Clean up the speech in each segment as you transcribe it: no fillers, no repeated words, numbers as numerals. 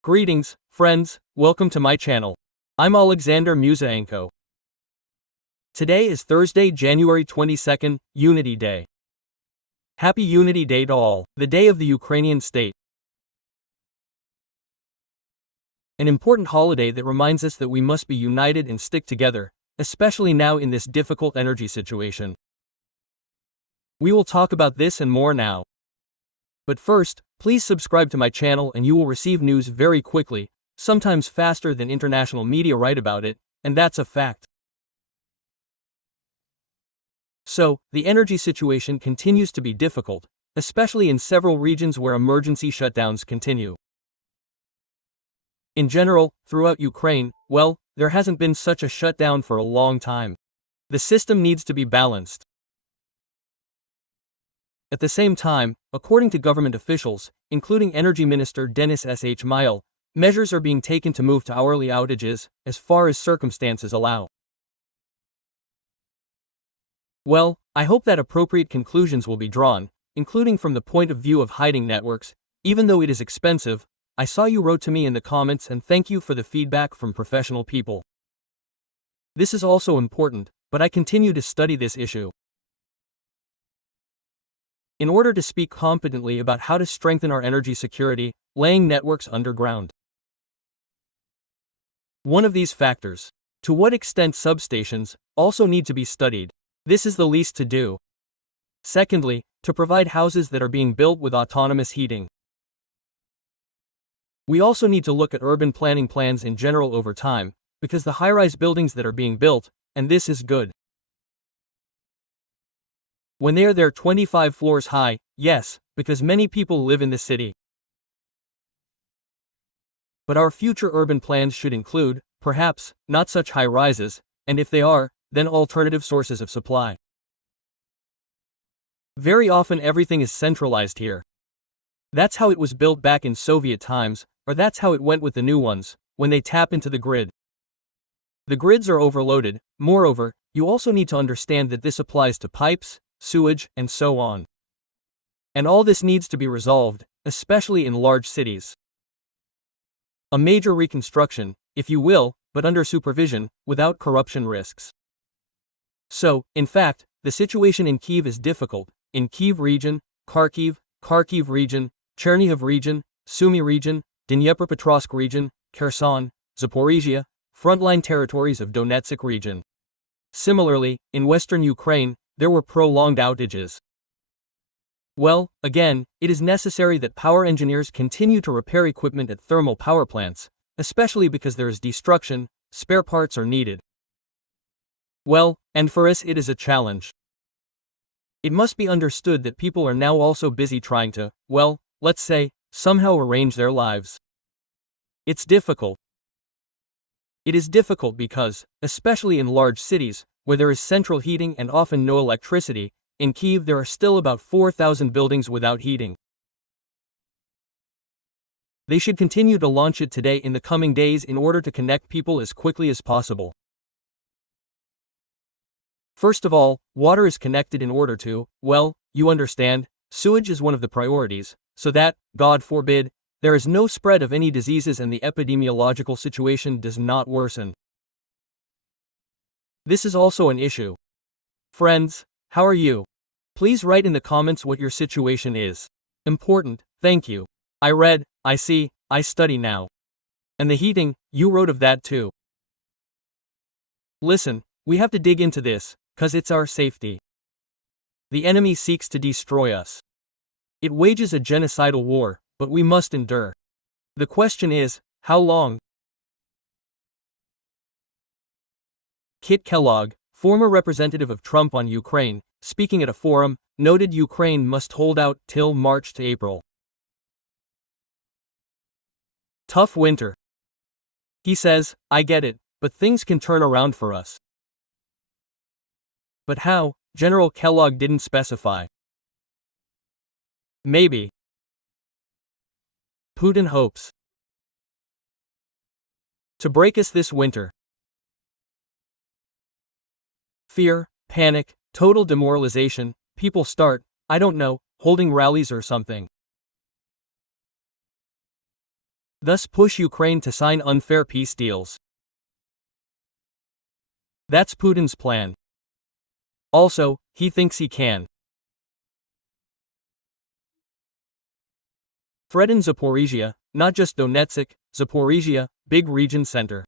Greetings, friends, welcome to my channel. I'm Alexandr Musієнко. Today is Thursday, January 22nd, Unity Day. Happy Unity Day to all, the day of the Ukrainian state. An important holiday that reminds us that we must be united and stick together, especially now in this difficult energy situation. We will talk about this and more now. But first, please subscribe to my channel and you will receive news very quickly, sometimes faster than international media write about it, and that's a fact. So, the energy situation continues to be difficult, especially in several regions where emergency shutdowns continue. In general, throughout Ukraine, well, there hasn't been such a shutdown for a long time. The system needs to be balanced. At the same time, according to government officials, including Energy Minister Denis Shmyhal, measures are being taken to move to hourly outages, as far as circumstances allow. Well, I hope that appropriate conclusions will be drawn, including from the point of view of hiding networks. Even though it is expensive, I saw you wrote to me in the comments and thank you for the feedback from professional people. This is also important, but I continue to study this issue. In order to speak competently about how to strengthen our energy security, laying networks underground. One of these factors. To what extent substations also need to be studied. This is the least to do. Secondly, to provide houses that are being built with autonomous heating. We also need to look at urban planning plans in general over time, because the high-rise buildings that are being built, and this is good. When they are there 25 floors high, yes, because many people live in the city. But our future urban plans should include, perhaps, not such high rises, and if they are, then alternative sources of supply. Very often everything is centralized here. That's how it was built back in Soviet times, or that's how it went with the new ones, when they tap into the grid. The grids are overloaded. Moreover, you also need to understand that this applies to pipes, sewage, and so on. And all this needs to be resolved, especially in large cities. A major reconstruction, if you will, but under supervision, without corruption risks. So, in fact, the situation in Kyiv is difficult. In Kyiv region, Kharkiv region, Chernihiv region, Sumy region, Dnipropetrovsk region, Kherson, Zaporizhia, frontline territories of Donetsk region. Similarly, in western Ukraine, there were prolonged outages. Well, again, it is necessary that power engineers continue to repair equipment at thermal power plants, especially because there is destruction, spare parts are needed. Well, and for us it is a challenge. It must be understood that people are now also busy trying to, well, let's say, somehow arrange their lives. It's difficult. It is difficult because, especially in large cities, where there is central heating and often no electricity, in Kyiv there are still about 4,000 buildings without heating. They should continue to launch it today in the coming days in order to connect people as quickly as possible. First of all, water is connected in order to, well, you understand, sewage is one of the priorities, so that, God forbid, there is no spread of any diseases and the epidemiological situation does not worsen. This is also an issue. Friends, how are you? Please write in the comments what your situation is. Important, thank you. I read, I see, I study now. And the heating, you wrote of that too. Listen, we have to dig into this, 'cause it's our safety. The enemy seeks to destroy us. It wages a genocidal war, but we must endure. The question is, how long? Kit Kellogg, former representative of Trump on Ukraine, speaking at a forum, noted Ukraine must hold out till March to April. Tough winter. He says, I get it, but things can turn around for us. But how? General Kellogg didn't specify. Maybe. Putin hopes to break us this winter. Fear, panic, total demoralization, people start, I don't know, holding rallies or something. thus push Ukraine to sign unfair peace deals. That's Putin's plan. Also, he thinks he can threaten Zaporizhia, not just Donetsk, Zaporizhia, big region center.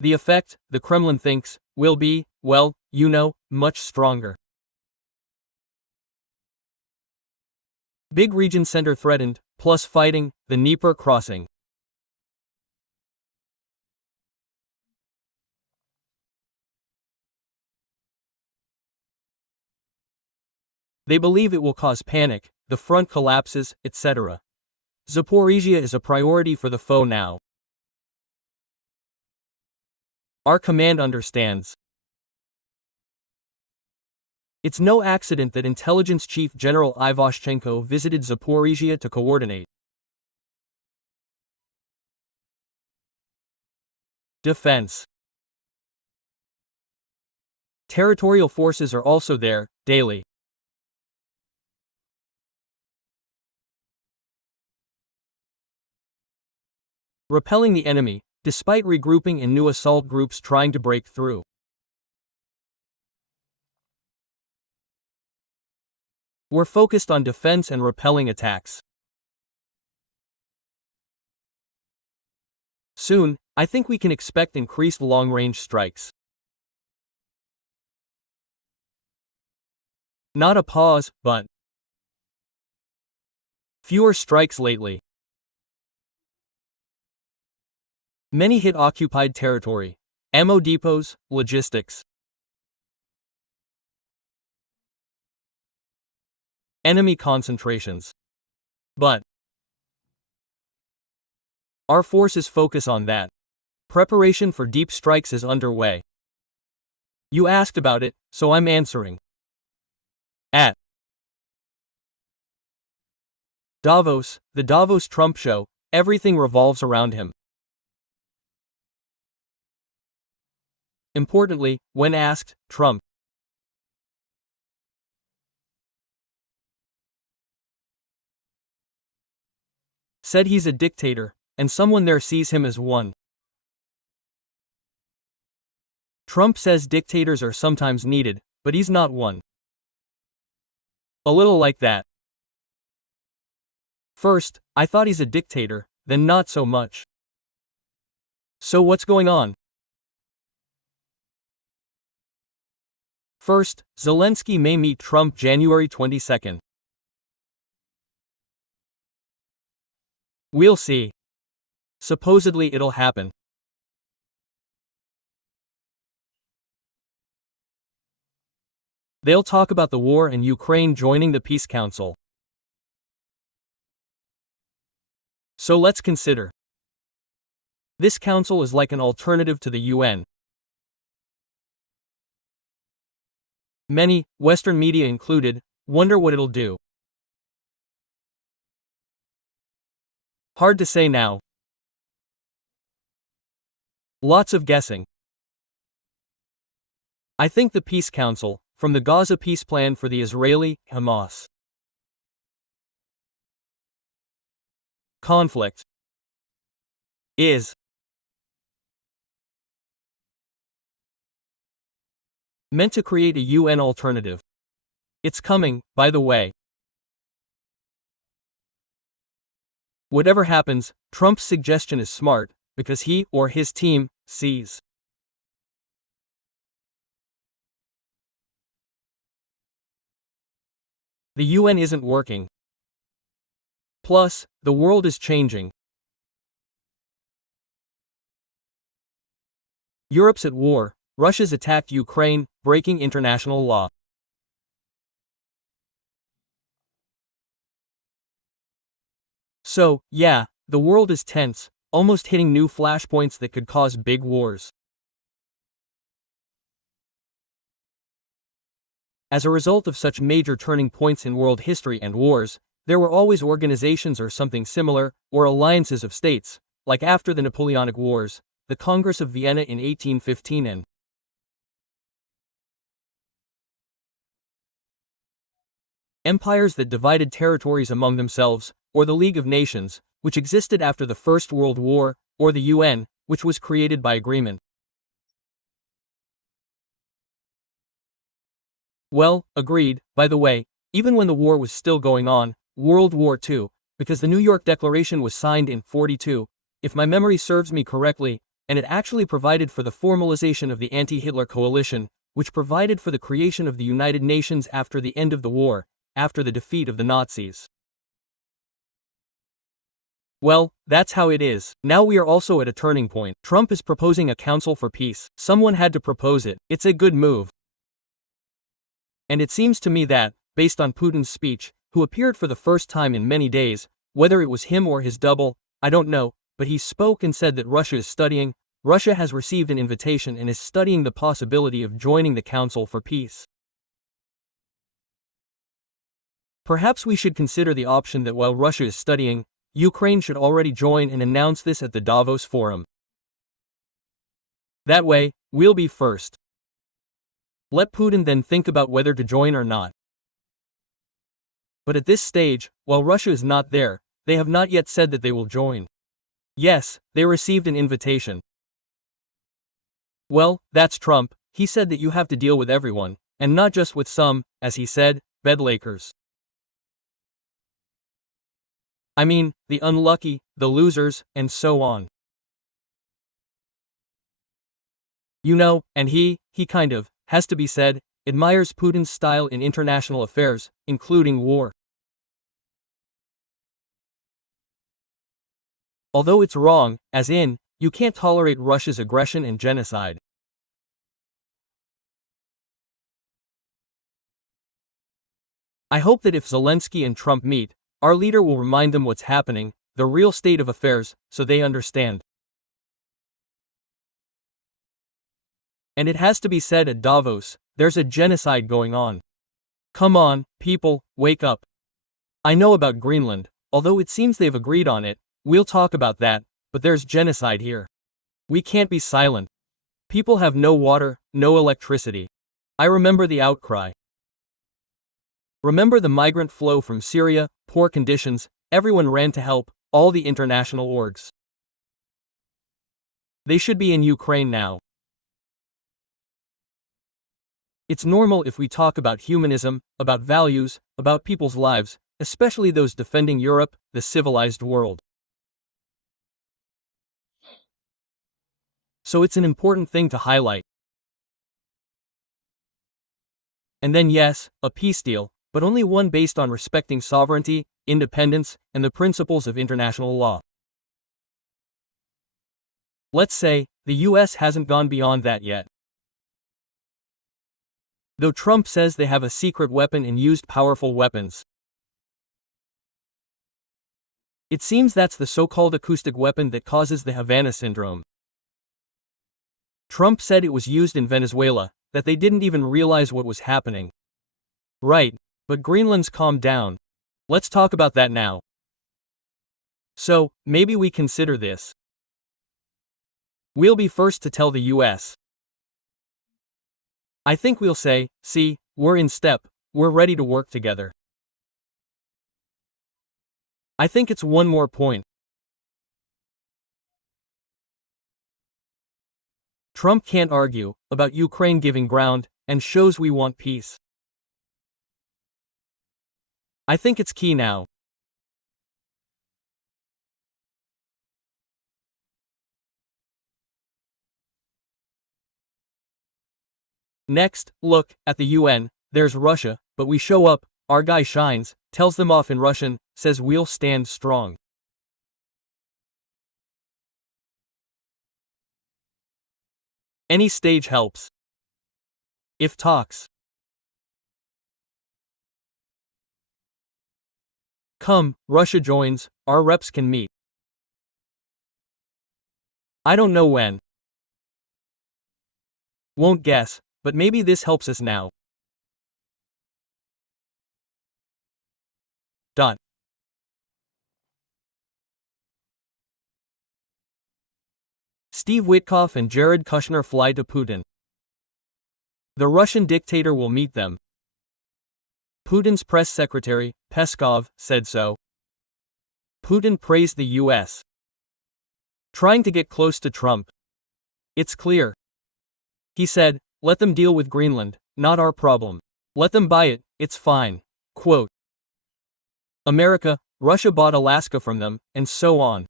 The effect, the Kremlin thinks, will be, well, you know, much stronger. Big region center threatened, plus fighting, the Dnieper crossing. They believe it will cause panic, the front collapses, etc. Zaporizhia is a priority for the foe now. Our command understands. It's no accident that Intelligence Chief General Ivashchenko visited Zaporizhia to coordinate defense. Territorial forces are also there, daily. Repelling the enemy, despite regrouping and new assault groups trying to break through. We're focused on defense and repelling attacks. Soon, I think we can expect increased long-range strikes. Not a pause, but fewer strikes lately. Many hit occupied territory, ammo depots, logistics. Enemy concentrations. But our forces focus on that. Preparation for deep strikes is underway. You asked about it, so I'm answering. At Davos, the Davos Trump show, everything revolves around him. Importantly, when asked, Trump said he's a dictator, and someone there sees him as one. Trump says dictators are sometimes needed, but he's not one. A little like that. First, I thought he's a dictator, then not so much. So what's going on? First, Zelensky may meet Trump January 22nd. We'll see. Supposedly it'll happen. They'll talk about the war and Ukraine joining the Peace Council. So let's consider. This council is like an alternative to the UN. Many, Western media included, wonder what it'll do. Hard to say now. Lots of guessing. I think the Peace Council, from the Gaza peace plan for the Israeli-Hamas conflict, is meant to create a UN alternative. It's coming, by the way. Whatever happens, Trump's suggestion is smart, because he, or his team, sees the UN isn't working. Plus, the world is changing. Europe's at war, Russia's attacked Ukraine, breaking international law. So, yeah, the world is tense, almost hitting new flashpoints that could cause big wars. As a result of such major turning points in world history and wars, there were always organizations or something similar, or alliances of states, like after the Napoleonic Wars, the Congress of Vienna in 1815 and empires that divided territories among themselves, or the League of Nations, which existed after the First World War, or the UN, which was created by agreement. Well, agreed, by the way, even when the war was still going on, World War II, because the New York Declaration was signed in 42, if my memory serves me correctly, and it actually provided for the formalization of the anti-Hitler coalition, which provided for the creation of the United Nations after the end of the war, after the defeat of the Nazis. Well, that's how it is. Now we are also at a turning point. Trump is proposing a council for peace. Someone had to propose it. It's a good move. And it seems to me that, based on Putin's speech, who appeared for the first time in many days, whether it was him or his double, I don't know, but he spoke and said that Russia is studying. Russia has received an invitation and is studying the possibility of joining the Council for Peace. Perhaps we should consider the option that while Russia is studying, Ukraine should already join and announce this at the Davos Forum. That way, we'll be first. Let Putin then think about whether to join or not. But at this stage, while Russia is not there, they have not yet said that they will join. Yes, they received an invitation. Well, that's Trump. He said that you have to deal with everyone, and not just with some, as he said, bedlakers. I mean, the unlucky, the losers, and so on. You know, and he kind of, has to be said, admires Putin's style in international affairs, including war. Although it's wrong, as in, you can't tolerate Russia's aggression and genocide. I hope that if Zelensky and Trump meet, our leader will remind them what's happening, the real state of affairs, so they understand. And it has to be said at Davos, there's a genocide going on. Come on, people, wake up. I know about Greenland, although it seems they've agreed on it, we'll talk about that, but there's genocide here. We can't be silent. People have no water, no electricity. I remember the outcry. Remember the migrant flow from Syria, poor conditions, everyone ran to help, all the international orgs. They should be in Ukraine now. It's normal if we talk about humanism, about values, about people's lives, especially those defending Europe, the civilized world. So it's an important thing to highlight. And then yes, a peace deal, but only one based on respecting sovereignty, independence, and the principles of international law. Let's say, the US hasn't gone beyond that yet. Though Trump says they have a secret weapon and used powerful weapons. It seems that's the so-called acoustic weapon that causes the Havana syndrome. Trump said it was used in Venezuela, that they didn't even realize what was happening. Right, but Greenland's calmed down. Let's talk about that now. So, maybe we consider this. We'll be first to tell the US. I think we'll say, see, we're in step, we're ready to work together. I think it's one more point. Trump can't argue about Ukraine giving ground and shows we want peace. I think it's key now. Next, look, at the UN, there's Russia, but we show up, our guy shines, tells them off in Russian, says we'll stand strong. Any stage helps. If talks. Come, Russia joins, our reps can meet. I don't know when. Won't guess, but maybe this helps us now. Dot. Steve Witkoff and Jared Kushner fly to Putin. The Russian dictator will meet them. Putin's press secretary, Peskov, said so. Putin praised the US. Trying to get close to Trump. It's clear. He said, let them deal with Greenland, not our problem. Let them buy it, it's fine. Quote. America, Russia bought Alaska from them, and so on.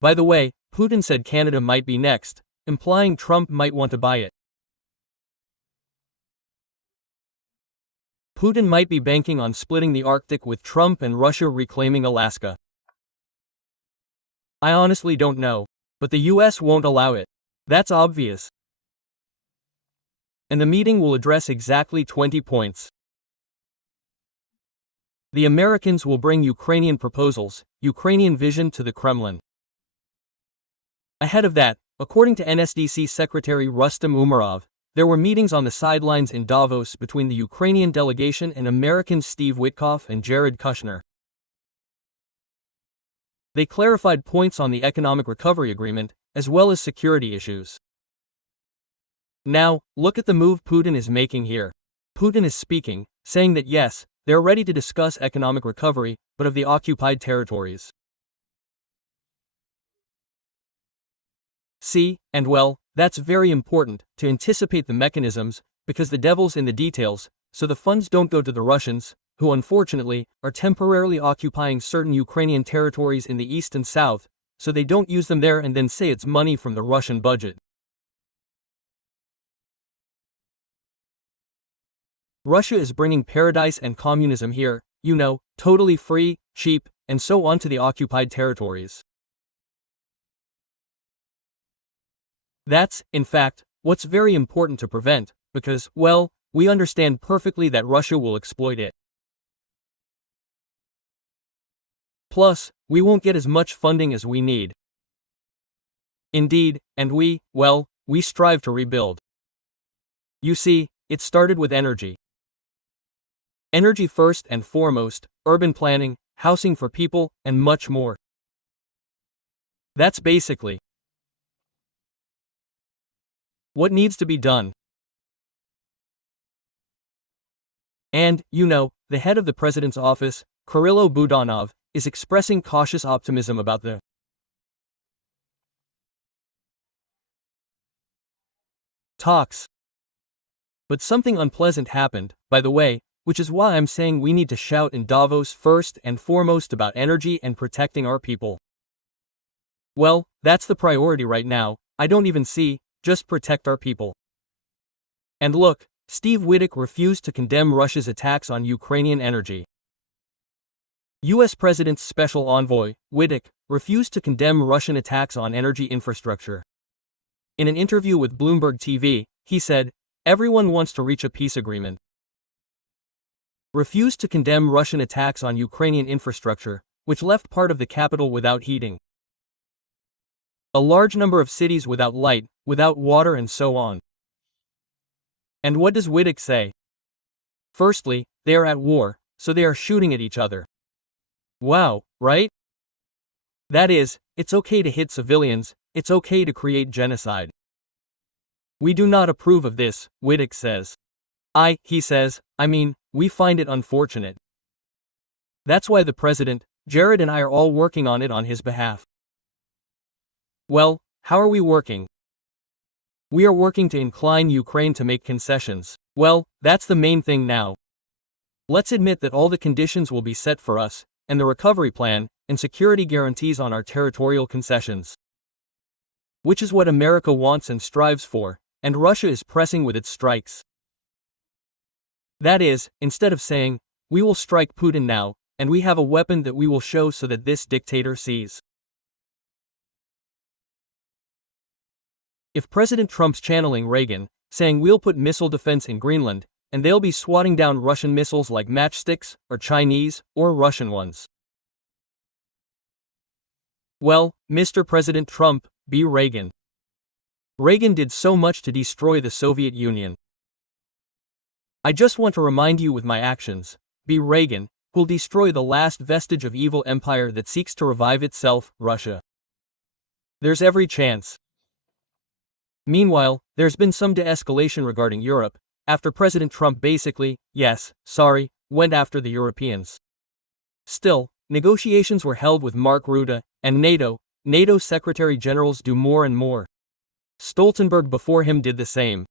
By the way, Putin said Canada might be next, implying Trump might want to buy it. Putin might be banking on splitting the Arctic with Trump and Russia reclaiming Alaska. I honestly don't know, but the US won't allow it. That's obvious. And the meeting will address exactly 20 points. The Americans will bring Ukrainian proposals, Ukrainian vision to the Kremlin. Ahead of that, according to NSDC Secretary Rustem Umerov, there were meetings on the sidelines in Davos between the Ukrainian delegation and Americans Steve Witkoff and Jared Kushner. They clarified points on the economic recovery agreement, as well as security issues. Now, look at the move Putin is making here. Putin is speaking, saying that yes, they're ready to discuss economic recovery, but of the occupied territories. See, and well, that's very important, to anticipate the mechanisms, because the devil's in the details, so the funds don't go to the Russians, who unfortunately, are temporarily occupying certain Ukrainian territories in the east and south, so they don't use them there and then say it's money from the Russian budget. Russia is bringing paradise and communism here, you know, totally free, cheap, and so on to the occupied territories. That's, in fact, what's very important to prevent, because, well, we understand perfectly that Russia will exploit it. Plus, we won't get as much funding as we need. Indeed, and we strive to rebuild. You see, it started with energy. Energy first and foremost, urban planning, housing for people, and much more. That's basically what needs to be done. And, you know, the head of the president's office, Kirilo Budanov, is expressing cautious optimism about the talks. But something unpleasant happened, by the way, which is why I'm saying we need to shout in Davos first and foremost about energy and protecting our people. Well, that's the priority right now, I don't even see, just protect our people. And look, Steve Witkoff refused to condemn Russia's attacks on Ukrainian energy. U.S. President's special envoy, Witkoff, refused to condemn Russian attacks on energy infrastructure. In an interview with Bloomberg TV, he said, everyone wants to reach a peace agreement. Refused to condemn Russian attacks on Ukrainian infrastructure, which left part of the capital without heating. A large number of cities without light, without water and so on. And what does Witkoff say? Firstly, they are at war, so they are shooting at each other. Wow, right? That is, it's okay to hit civilians, it's okay to create genocide. We do not approve of this, Witkoff says. He says, we find it unfortunate. That's why the president, Jared and I are all working on it on his behalf. Well, how are we working? We are working to incline Ukraine to make concessions. Well, that's the main thing now. Let's admit that all the conditions will be set for us, and the recovery plan, and security guarantees on our territorial concessions. Which is what America wants and strives for, and Russia is pressing with its strikes. That is, instead of saying, we will strike Putin now, and we have a weapon that we will show so that this dictator sees. If President Trump's channeling Reagan, saying we'll put missile defense in Greenland, and they'll be swatting down Russian missiles like matchsticks, or Chinese, or Russian ones. Well, Mr. President Trump, be Reagan. Reagan did so much to destroy the Soviet Union. I just want to remind you with my actions, be Reagan, who'll destroy the last vestige of evil empire that seeks to revive itself, Russia. There's every chance. Meanwhile, there's been some de-escalation regarding Europe, after President Trump basically, went after the Europeans. Still, negotiations were held with Mark Rutte, and NATO Secretary Generals do more and more. Stoltenberg before him did the same.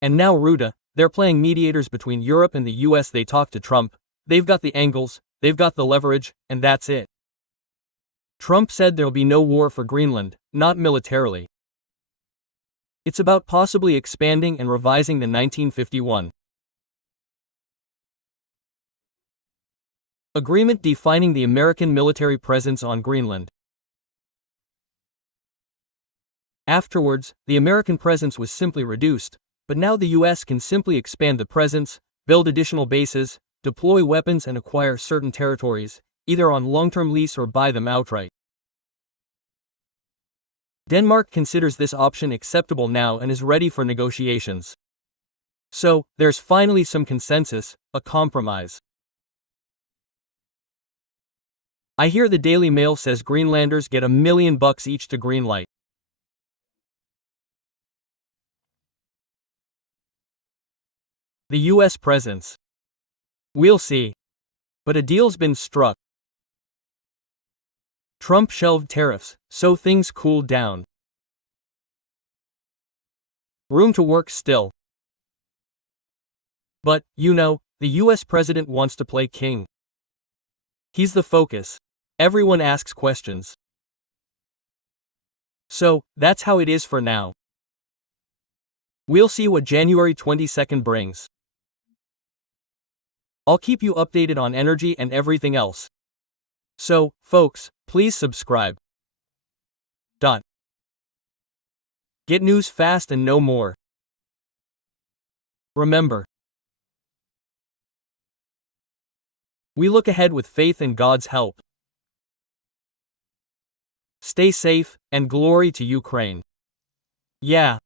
And now Rutte, they're playing mediators between Europe and the US. They talk to Trump, they've got the angles, they've got the leverage, and that's it. Trump said there'll be no war for Greenland, not militarily. It's about possibly expanding and revising the 1951 agreement defining the American military presence on Greenland. Afterwards, the American presence was simply reduced, but now the US can simply expand the presence, build additional bases, deploy weapons and acquire certain territories, either on long-term lease or buy them outright. Denmark considers this option acceptable now and is ready for negotiations. So, there's finally some consensus, a compromise. I hear the Daily Mail says Greenlanders get $1 million each to greenlight. The US presence. We'll see. But a deal's been struck. Trump shelved tariffs, so things cooled down. Room to work still. But, the US president wants to play king. He's the focus. Everyone asks questions. So, that's how it is for now. We'll see what January 22nd brings. I'll keep you updated on energy and everything else. So, folks, please subscribe. Get news fast and no more. Remember, we look ahead with faith and God's help. Stay safe, and glory to Ukraine. Yeah.